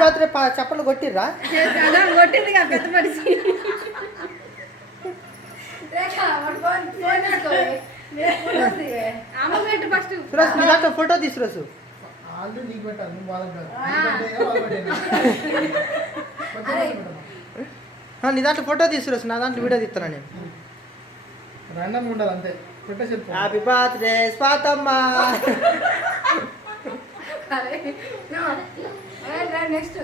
Birthday చప్పలు కొట్టిర్రా? కొట్టింది పెద్ద మనిషి. సురేష్ ఫోటో తీసి. ఆ, నీ దాంట్లో ఫోటో తీసి సురేష్. నా దాంట్లో వీడియో తీస్తాను నేను? ర్యాండమ్గా ఉండాలి అంతే. వెళ్ళిపో. Happy birthday స్వాతమ్మ. Next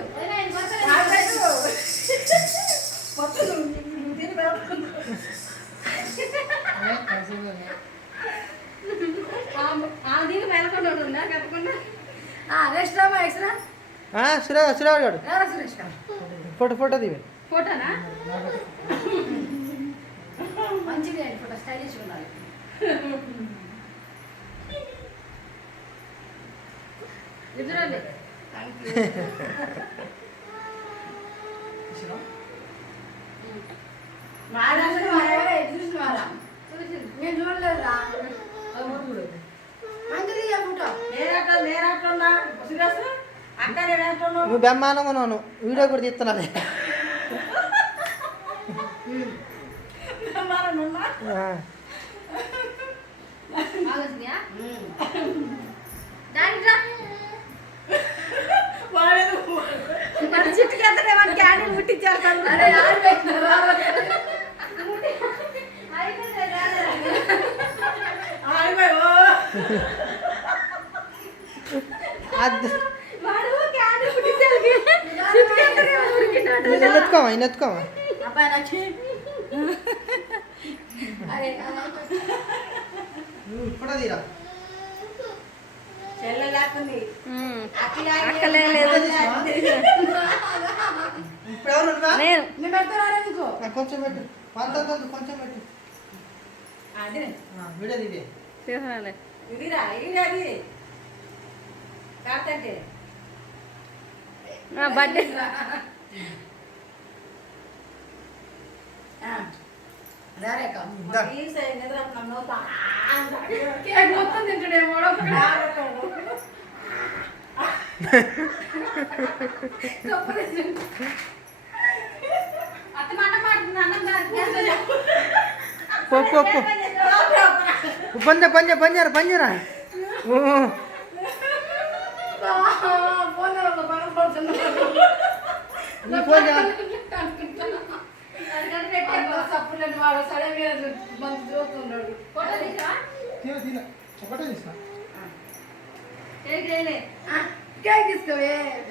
Suresh Suresh garu? Photo photo తీవి ఫోటోనా? మంచిగా ఫోటో. స్టైలిష్ ఉండాలి. ఎదురండి నువ్వు బ్రహ్మాండంగా ఉన్నావు వీడియో కూడా తీస్తున్నాను ఆలోచనయా? దానికి ఎత్తుకోమా నేను ఎత్తుకోమా ఇప్పుడే తీరా? అక్కలే లేదు? నేను. కొంచెం పెట్టు. వంత, కొంచెం పెట్టు. ఆ, వీడియో తీది చూసానులే బర్త్డే. రారేక దా. కేక్ మొత్తం పో పో పో. పంజ పంజ పంజారా పంజారా?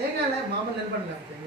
ఏం కాలే మామూలు నిలబడి లేకపోతే.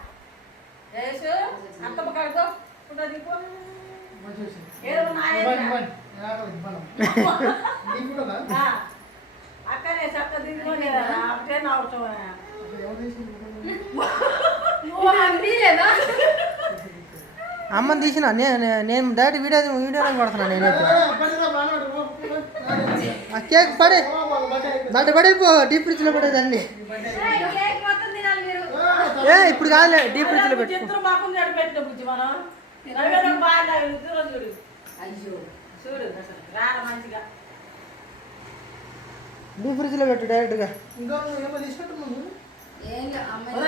ఉందా? అక్కనే చక్క ఒకటే? అమ్మని తీసిన నేను డైరెక్ట్ వీడియో వీడియోలో కొడుతున్నా నేనైతే ఏ, పడిరా, బాగానే పడు. ఓ, ఓ, ఓ. ఆ కేక్ పడే. దాంట్లో పడిపో డీప్ ఫ్రిడ్జ్లో పడేదాన్ని ఈ బర్త్డే అయిపోయింది. కేక్ మొత్తం తినాలి మీరు ఏ, ఇప్పుడు కాదులే డీప్ రాల మంచిగా. డీప్ ఫ్రిడ్జ్లో పెట్టు డైరెక్ట్గా. ఇంకా